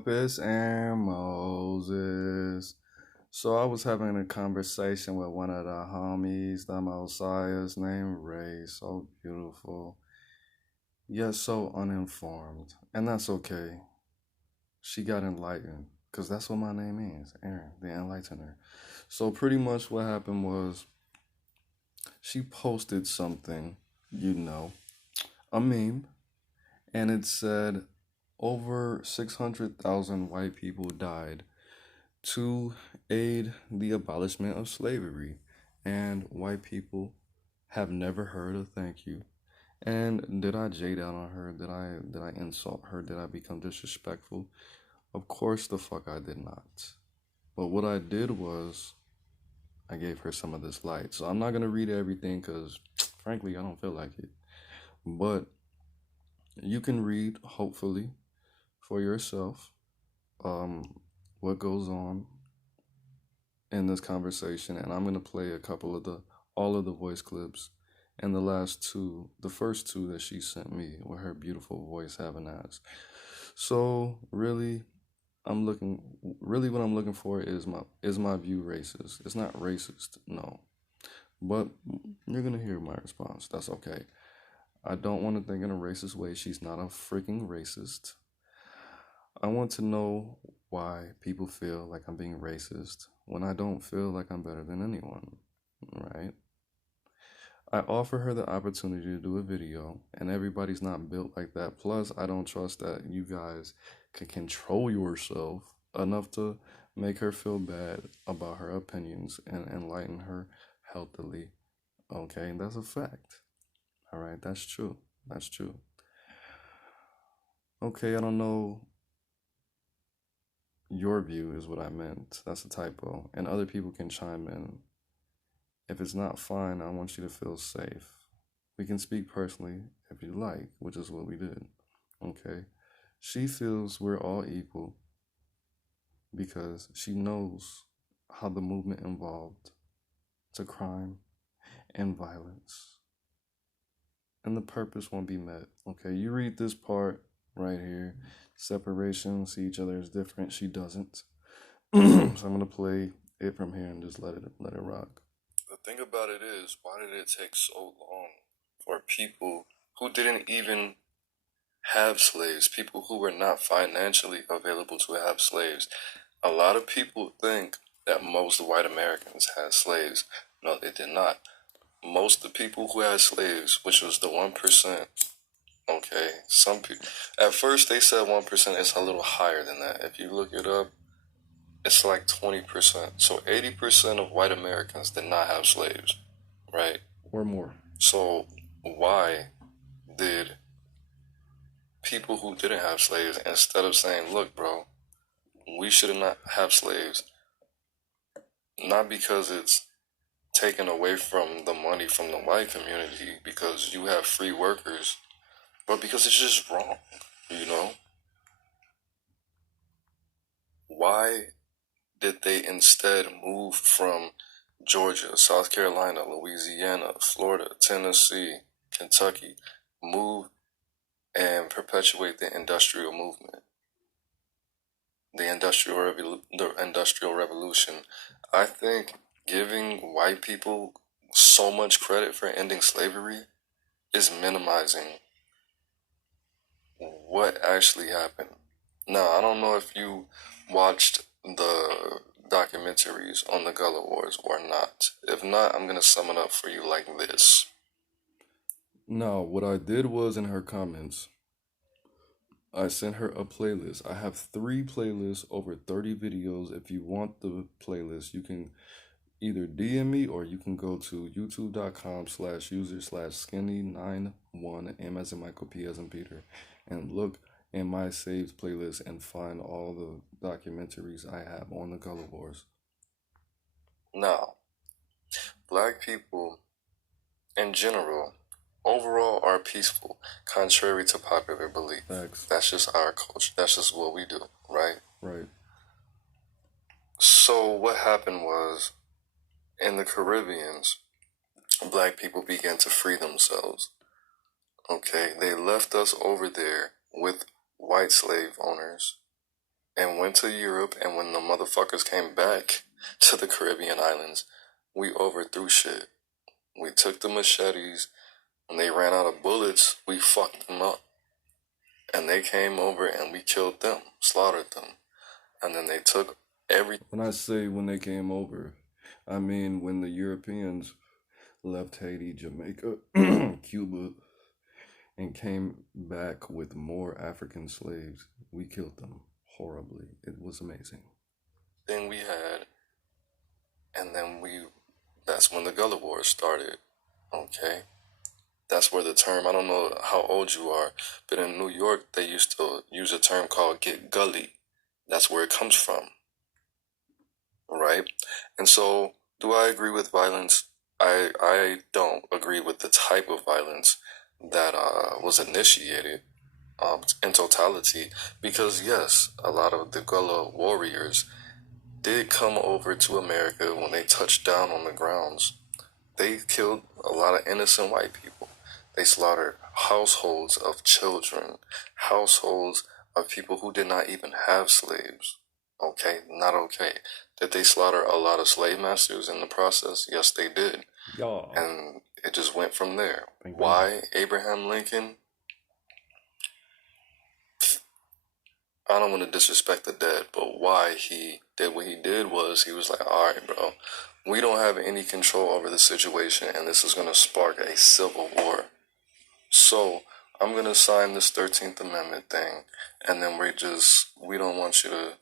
up? It's Aaron Moses. So I was having a conversation with one of the homies, the Mossiah's named Ray. So beautiful, yet so uninformed. And that's okay. She got enlightened, because that's what my name is, Aaron, the Enlightener. So pretty much what happened was she posted something, you know, a meme, and it said over 600,000 white people died to aid the abolishment of slavery, and white people have never heard a thank you. And did I jade out on her? Did I insult her? Did I become disrespectful? Of course the fuck I did not. But what I did was I gave her some of this light. So I'm not gonna read everything because frankly I don't feel like it. But you can read, hopefully, for yourself, what goes on in this conversation, and I'm gonna play all of the voice clips, and the first two that she sent me with her beautiful voice having asked. So really, what I'm looking for is my view racist? It's not racist, no, but you're gonna hear my response. That's okay. I don't want to think in a racist way. She's not a freaking racist. I want to know why people feel like I'm being racist when I don't feel like I'm better than anyone, right? I offer her the opportunity to do a video, and everybody's not built like that. Plus, I don't trust that you guys can control yourself enough to make her feel bad about her opinions and enlighten her healthily. Okay, that's a fact. All right, that's true. That's true. Okay, I don't know. Your view is what I meant. That's a typo. And other people can chime in. If it's not fine, I want you to feel safe. We can speak personally if you like, which is what we did. Okay? She feels we're all equal because she knows how the movement evolved to crime and violence. And the purpose won't be met. Okay, you read this part right here. Separation, see each other as different. She doesn't. So I'm gonna play it from here and just let it rock. The thing about it is, why did it take so long for people who didn't even have slaves, people who were not financially available to have slaves? A lot of people think that most white Americans had slaves. No, they did not. Most of the people who had slaves, which was the 1%, okay, some people, at first they said 1%, it's a little higher than that. If you look it up, it's like 20%. So 80% of white Americans did not have slaves, right? Or more. So why did people who didn't have slaves, instead of saying, look, bro, we should not have slaves, not because it's taken away from the money from the white community because you have free workers, but because it's just wrong, you know? Why did they instead move from Georgia, South Carolina, Louisiana, Florida, Tennessee, Kentucky, move and perpetuate the industrial movement, the industrial revolution? I think giving white people so much credit for ending slavery is minimizing what actually happened. Now, I don't know if you watched the documentaries on the Gullah Wars or not. If not, I'm going to sum it up for you like this. No, what I did was in her comments, I sent her a playlist. I have 3 playlists, over 30 videos. If you want the playlist, you can either DM me or you can go to youtube.com/user/skinny91, M as in Michael, P as in Peter, and look in my saved playlist and find all the documentaries I have on the Gullah Wars. Now, black people in general, overall, are peaceful, contrary to popular belief. Thanks. That's just our culture. That's just what we do, right? Right. So what happened was, in the Caribbeans, black people began to free themselves. Okay, they left us over there with white slave owners, and went to Europe, and when the motherfuckers came back to the Caribbean islands, we overthrew shit. We took the machetes. When they ran out of bullets, we fucked them up. And they came over and we killed them, slaughtered them. And then they took everything. When I say when they came over, I mean when the Europeans left Haiti, Jamaica, Cuba, and came back with more African slaves. We killed them horribly. It was amazing. Thing we had, and then that's when the Gullah Wars started, okay? That's where the term, I don't know how old you are, but in New York, they used to use a term called get gully. That's where it comes from, right? And so, do I agree with violence? I don't agree with the type of violence that was initiated in totality, because yes, a lot of the Gullah warriors did come over to America when they touched down on the grounds. They killed a lot of innocent white people. They slaughtered households of children, households of people who did not even have slaves. Okay, not okay. Did they slaughter a lot of slave masters in the process? Yes, they did. Yeah. And it just went from there. Why Abraham Lincoln? I don't want to disrespect the dead, but why he did what he did was he was like, all right, bro, we don't have any control over the situation, and this is going to spark a civil war. So I'm going to sign this 13th Amendment thing, and then we don't want you to,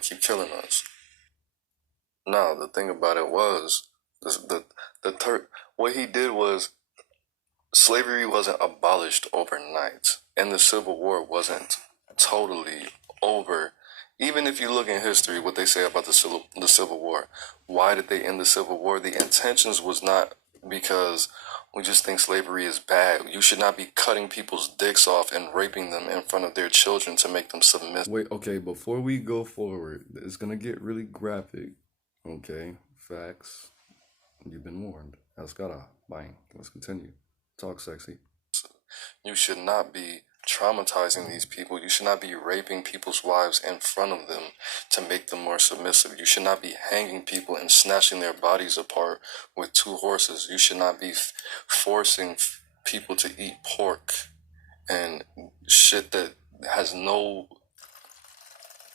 keep killing us. No, the thing about it was, what he did was, slavery wasn't abolished overnight, and the Civil War wasn't totally over. Even if you look in history, what they say about the Civil War, why did they end the Civil War? The intentions was not because we just think slavery is bad. You should not be cutting people's dicks off and raping them in front of their children to make them submissive. Wait, okay, before we go forward, it's going to get really graphic. Okay, facts. You've been warned. Ascara, bang. Let's continue. Talk sexy. You should not be traumatizing these people. You should not be raping people's wives in front of them to make them more submissive. You should not be hanging people and snatching their bodies apart with two horses. You should not be forcing people to eat pork and shit that has no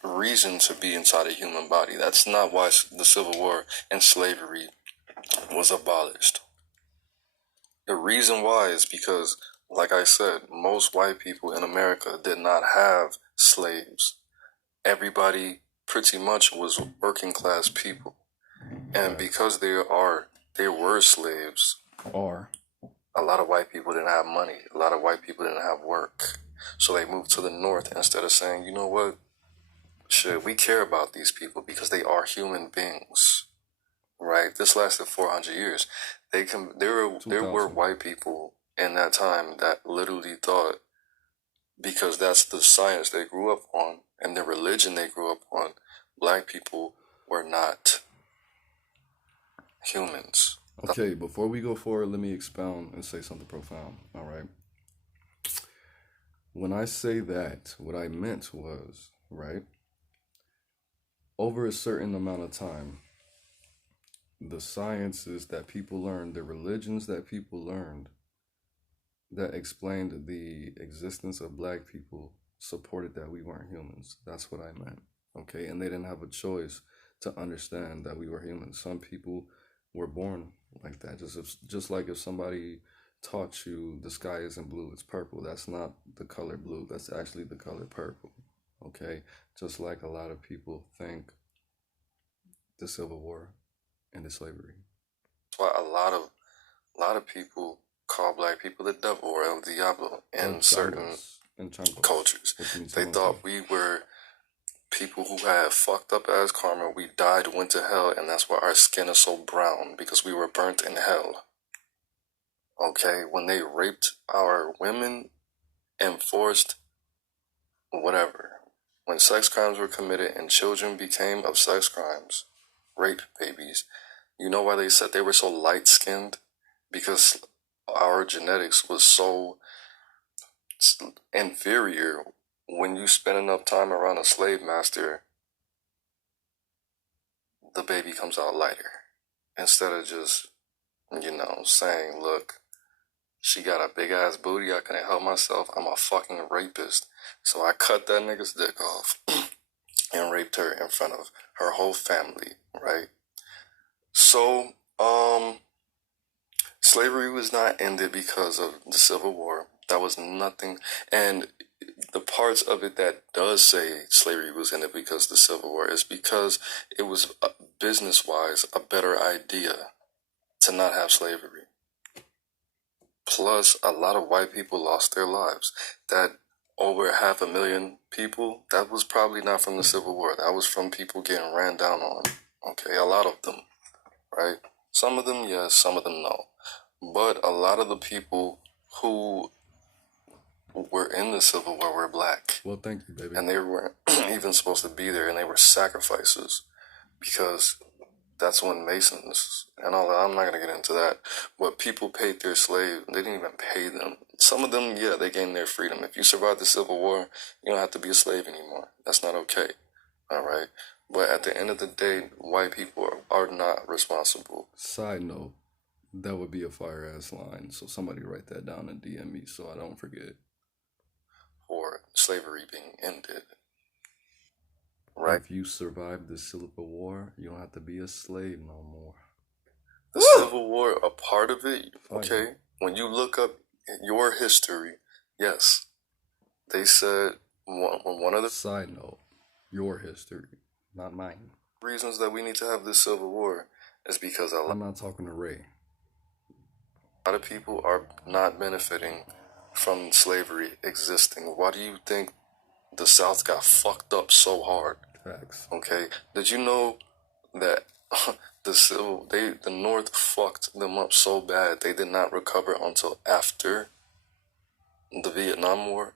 reason to be inside a human body. That's not why the Civil War and slavery was abolished. The reason why is because, like I said, most white people in America did not have slaves. Everybody pretty much was working class people. And because they were slaves, or a lot of white people didn't have money. A lot of white people didn't have work. So they moved to the north instead of saying, you know what? Shit, we care about these people because they are human beings. Right? This lasted 400 years. There were white people in that time that literally thought, because that's the science they grew up on and the religion they grew up on, black people were not humans. Okay, before we go forward, let me expound and say something profound, all right? When I say that, what I meant was, right, over a certain amount of time, the sciences that people learned, the religions that people learned, that explained the existence of black people supported that we weren't humans. That's what I meant, okay? And they didn't have a choice to understand that we were humans. Some people were born like that. Just like if somebody taught you the sky isn't blue, it's purple. That's not the color blue. That's actually the color purple, okay? Just like a lot of people think the Civil War and the slavery. That's why a lot of people call black people the devil or El Diablo in certain cultures. They thought we were people who had fucked up ass karma. We died, went to hell, and that's why our skin is so brown, because we were burnt in hell. Okay, when they raped our women and forced whatever, when sex crimes were committed and children became of sex crimes, rape babies, you know why they said they were so light-skinned? Because our genetics was so inferior when you spend enough time around a slave master, the baby comes out lighter. Instead of just, saying, look, she got a big ass booty, I couldn't help myself, I'm a fucking rapist. So I cut that nigga's dick off and raped her in front of her whole family, right? So, slavery was not ended because of the Civil War. That was nothing. And the parts of it that does say slavery was ended because of the Civil War is because it was business-wise a better idea to not have slavery. Plus, a lot of white people lost their lives. That over 500,000 people, that was probably not from the Civil War. That was from people getting ran down on. Okay, a lot of them, right? Some of them, yes, some of them, no. But a lot of the people who were in the Civil War were black. Well, thank you, baby. And they weren't even supposed to be there, and they were sacrifices because that's when Masons and all that, I'm not going to get into that, but people paid their slaves. They didn't even pay them. Some of them, yeah, they gained their freedom. If you survive the Civil War, you don't have to be a slave anymore. That's not okay, all right? But at the end of the day, white people are not responsible. Side note, that would be a fire-ass line, so somebody write that down and DM me so I don't forget. For slavery being ended. Right. If you survive the Civil War, you don't have to be a slave no more. The Civil War, a part of it, okay? When you look up your history, yes, they said one of the side note, your history, not mine. Reasons that we need to have this Civil War is because I'm not talking to Ray. A lot of people are not benefiting from slavery existing. Why do you think the South got fucked up so hard? Facts. Okay. Did you know that the North fucked them up so bad they did not recover until after the Vietnam War?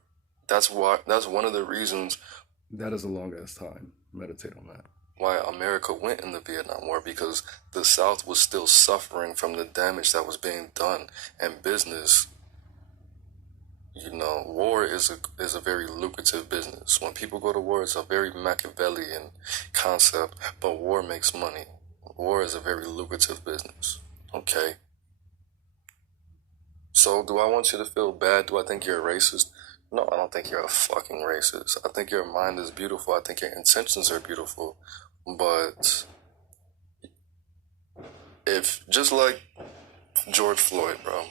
That's one of the reasons. That is a long ass time. Meditate on that. Why America went in the Vietnam War, because the South was still suffering from the damage that was being done, and business. War is a very lucrative business. When people go to war, it's a very Machiavellian concept, but war makes money. War is a very lucrative business, okay? So do I want you to feel bad? Do I think you're a racist? No, I don't think you're a fucking racist. I think your mind is beautiful. I think your intentions are beautiful. But if, just like George Floyd, bro,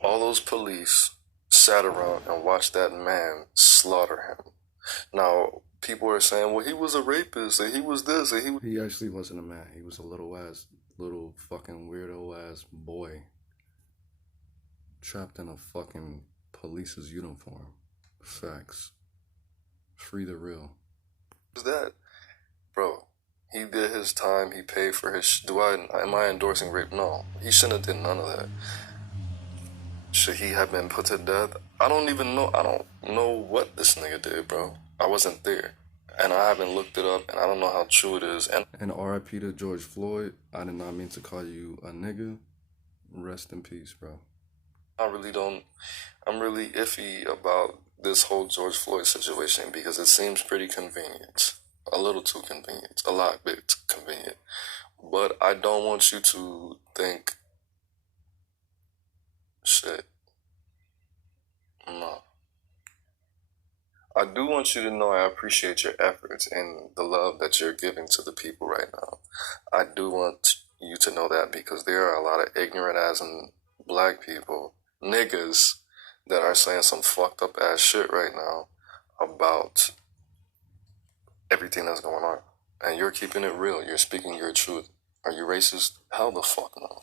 all those police sat around and watched that man slaughter him. Now, people are saying, well, he was a rapist, and he was this, and he actually wasn't a man. He was a little fucking weirdo ass boy trapped in a fucking police's uniform. Facts. Free the real. What's that? Bro, he did his time, he paid for his am I endorsing rape? No. He shouldn't have did none of that. Should he have been put to death? I don't even know. I don't know what this nigga did, bro. I wasn't there. And I haven't looked it up, and I don't know how true it is. And RIP to George Floyd. I did not mean to call you a nigga. Rest in peace, bro. I'm really iffy about this whole George Floyd situation because it seems pretty convenient. A little too convenient. A lot bit convenient. But I don't want you to think, shit. No. I do want you to know I appreciate your efforts and the love that you're giving to the people right now. I do want you to know that because there are a lot of ignorant ass and black people, niggas, that are saying some fucked up ass shit right now about everything that's going on. And you're keeping it real. You're speaking your truth. Are you racist? Hell the fuck no.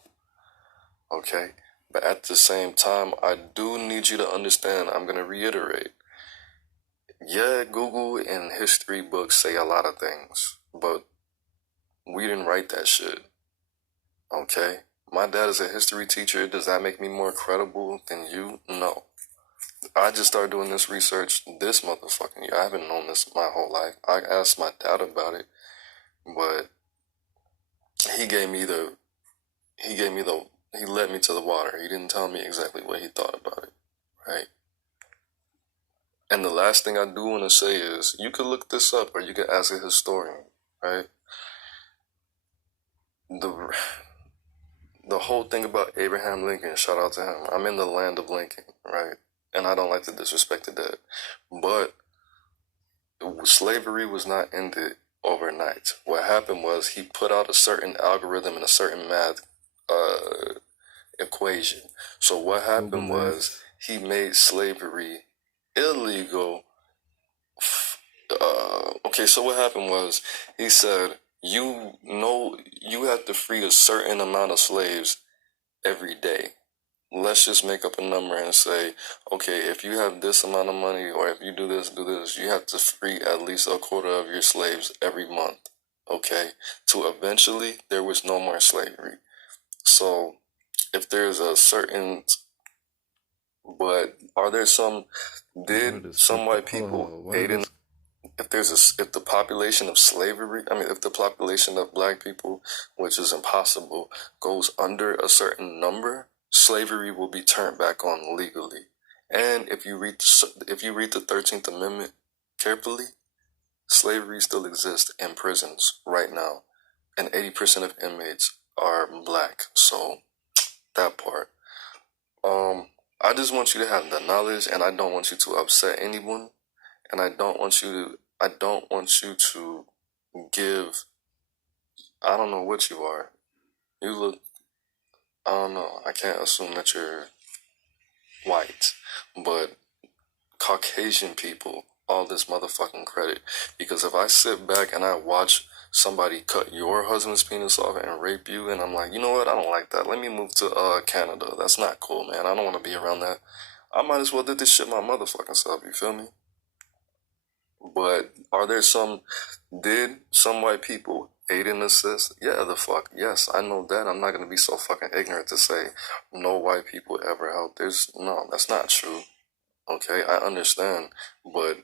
Okay? But at the same time, I do need you to understand, I'm going to reiterate. Yeah, Google and history books say a lot of things, but we didn't write that shit. Okay? My dad is a history teacher. Does that make me more credible than you? No. I just started doing this research this motherfucking year. I haven't known this my whole life. I asked my dad about it, but he led me to the water. He didn't tell me exactly what he thought about it, right? And the last thing I do want to say is, you could look this up or you could ask a historian, right? The whole thing about Abraham Lincoln, shout out to him. I'm in the land of Lincoln, right? And I don't like to disrespect the dead. But slavery was not ended overnight. What happened was he put out a certain algorithm and a certain math equation. So what happened was he made slavery illegal. Okay, so what happened was he said, you have to free a certain amount of slaves every day. Let's just make up a number and say, okay, if you have this amount of money, or if you do this, you have to free at least a quarter of your slaves every month. Okay, to eventually there was no more slavery. So if there's a certain, but are there some, did some white people aid in, if the population of slavery, if the population of black people, which is impossible, goes under a certain number, slavery will be turned back on legally. And if you read the 13th Amendment carefully, slavery still exists in prisons right now, and 80% of inmates are black. So that part. I just want you to have the knowledge, and I don't want you to upset anyone, and I don't want you to give, I don't know what you are. You look, I don't know, I can't assume that you're white, but Caucasian people all this motherfucking credit. Because if I sit back and I watch somebody cut your husband's penis off and rape you, and I'm like, you know what, I don't like that. Let me move to Canada. That's not cool, man. I don't want to be around that. I might as well did this shit my motherfucking self, you feel me? But did some white people aid and assist? Yeah, the fuck, yes, I know that. I'm not gonna be so fucking ignorant to say no white people ever helped. No, that's not true. Okay, I understand, but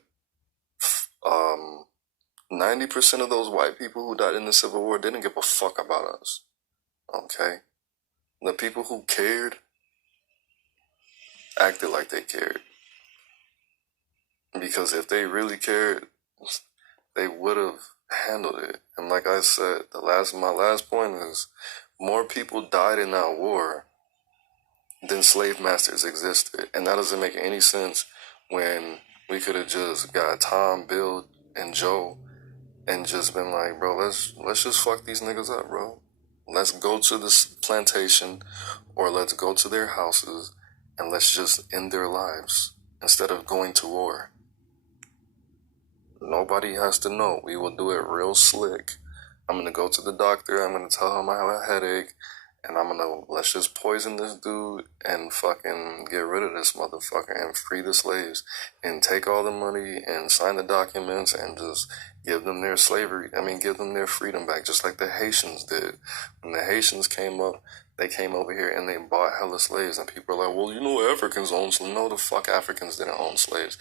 90% of those white people who died in the Civil War didn't give a fuck about us. Okay, the people who cared acted like they cared, because if they really cared, they would have handled it. And like I said, my last point is, more people died in that war than slave masters existed. And that doesn't make any sense when we could have just got Tom, Bill, and Joe and just been like, bro, let's just fuck these niggas up, bro. Let's go to this plantation, or let's go to their houses, and let's just end their lives instead of going to war. Nobody has to know. We will do it real slick. I'm gonna go to the doctor, I'm gonna tell him I have a headache, and let's just poison this dude and fucking get rid of this motherfucker and free the slaves and take all the money and sign the documents and just give them their give them their freedom back, just like the Haitians did. When the Haitians came up, they came over here and they bought hella slaves, and people are like, well, you know, Africans own slaves. No, the fuck, Africans didn't own slaves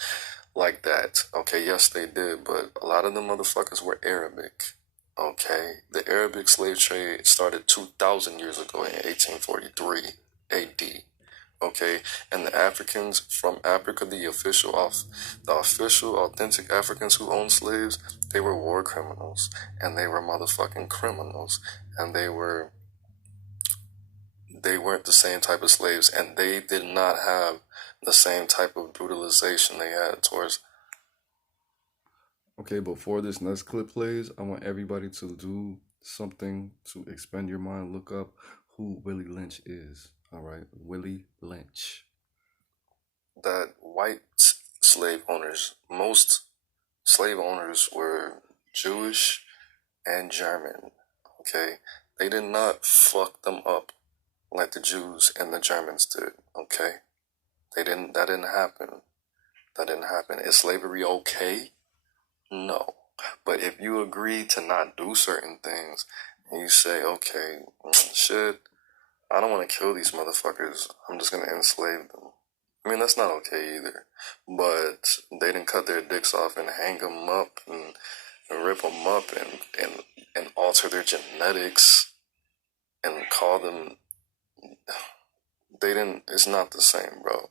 like that. Okay, yes, they did, but a lot of the motherfuckers were Arabic. Okay, the Arabic slave trade started 2,000 years ago in 1843 AD. Okay, and the Africans from Africa, the official, authentic Africans who owned slaves, they were war criminals, and they were motherfucking criminals, and they weren't the same type of slaves, and they did not have the same type of brutalization they had towards. Okay, before this next clip plays, I want everybody to do something to expand your mind. Look up who Willie Lynch is. All right, Willie Lynch. That white slave owners, most slave owners were Jewish and German. Okay, they did not fuck them up like the Jews and the Germans did. Okay, that didn't happen. That didn't happen. Is slavery okay? No. But if you agree to not do certain things, and you say, okay, shit, I don't want to kill these motherfuckers, I'm just going to enslave them. That's not okay either. But they didn't cut their dicks off and hang them up and rip them up and alter their genetics and call them. It's not the same, bro.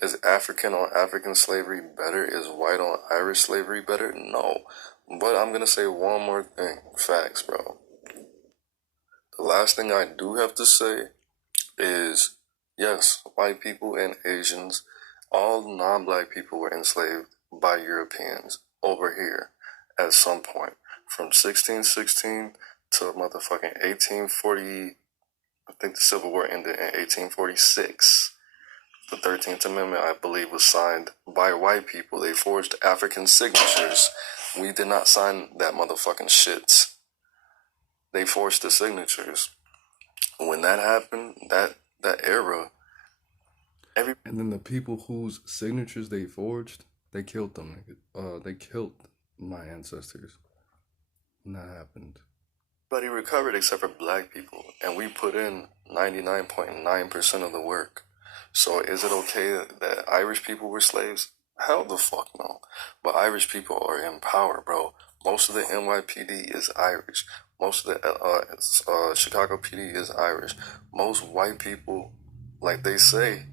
Is African on African slavery better? Is white on Irish slavery better? No. But I'm gonna say one more thing. Facts, bro. The last thing I do have to say is, yes, white people and Asians, all non-black people were enslaved by Europeans over here at some point. From 1616 to motherfucking 1840, I think the Civil War ended in 1846. The 13th Amendment, I believe, was signed by white people. They forged African signatures. We did not sign that motherfucking shit. They forged the signatures. When that happened, that era, and then the people whose signatures they forged, they killed them. They killed my ancestors. And that happened. Everybody recovered except for black people, and we put in 99.9% of the work. So is it okay that Irish people were slaves? Hell the fuck no. But Irish people are in power, bro. Most of the NYPD is Irish. Most of the Chicago PD is Irish. Most white people, like they say,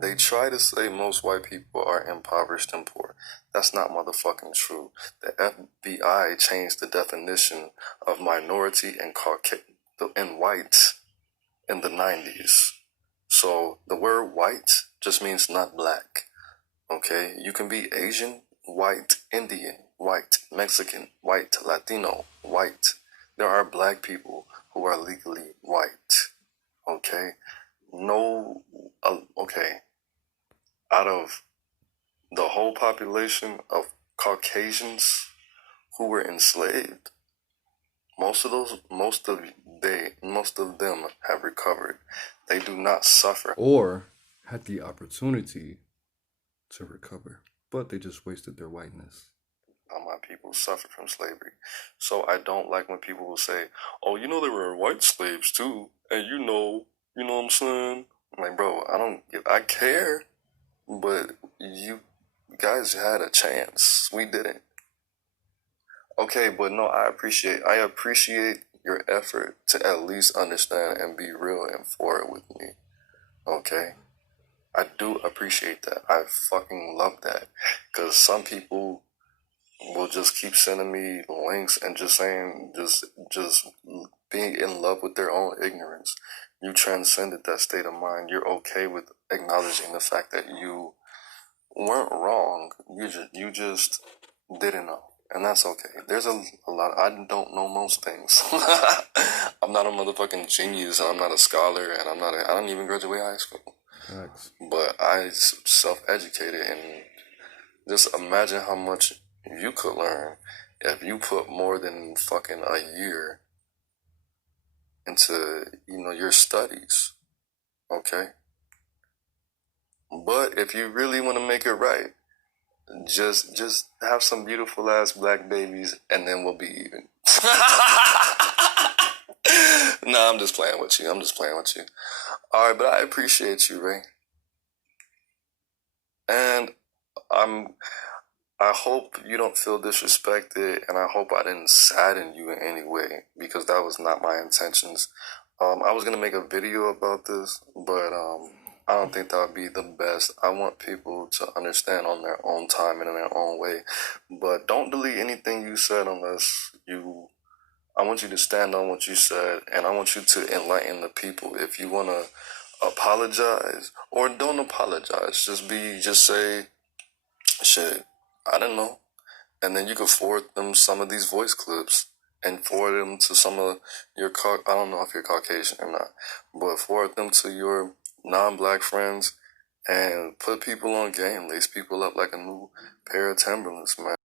they try to say most white people are impoverished and poor. That's not motherfucking true. The FBI changed the definition of minority and white in the 90s. So the word white just means not black. Okay? You can be Asian, white, Indian, white, Mexican, white, Latino, white. There are black people who are legally white. Okay? No, okay. Out of the whole population of Caucasians who were enslaved, most of them have recovered. They do not suffer or had the opportunity to recover, but they just wasted their whiteness. My people suffered from slavery. So I don't like when people will say, oh, you know, there were white slaves too, and you know what I'm saying? I'm like, bro, I care, but you guys had a chance. We didn't. Okay, but no, I appreciate your effort to at least understand and be real and forward with me. Okay? I do appreciate that. I fucking love that. Because some people will just keep sending me links and just saying, just being in love with their own ignorance. You transcended that state of mind. You're okay with acknowledging the fact that you weren't wrong. You just didn't know. And that's okay. There's a lot. I don't know most things. I'm not a motherfucking genius. I'm not a scholar, and I don't even graduate high school. Thanks. But I self-educated, and just imagine how much you could learn if you put more than fucking a year into, your studies. Okay? But if you really want to make it right, just have some beautiful ass black babies, and then we'll be even. Nah, I'm just playing with you. All right, but I appreciate you, Ray. And I hope you don't feel disrespected, and I hope I didn't sadden you in any way, because that was not my intentions. I was gonna make a video about this, but I don't think that would be the best. I want people to understand on their own time and in their own way. But don't delete anything you said unless I want you to stand on what you said, and I want you to enlighten the people. If you want to apologize or don't apologize, just say, shit, I don't know. And then you could forward them some of these voice clips and forward them to some of your, I don't know if you're Caucasian or not, but forward them to your non-black friends and put people on game, lace people up like a new pair of Timberlands, man.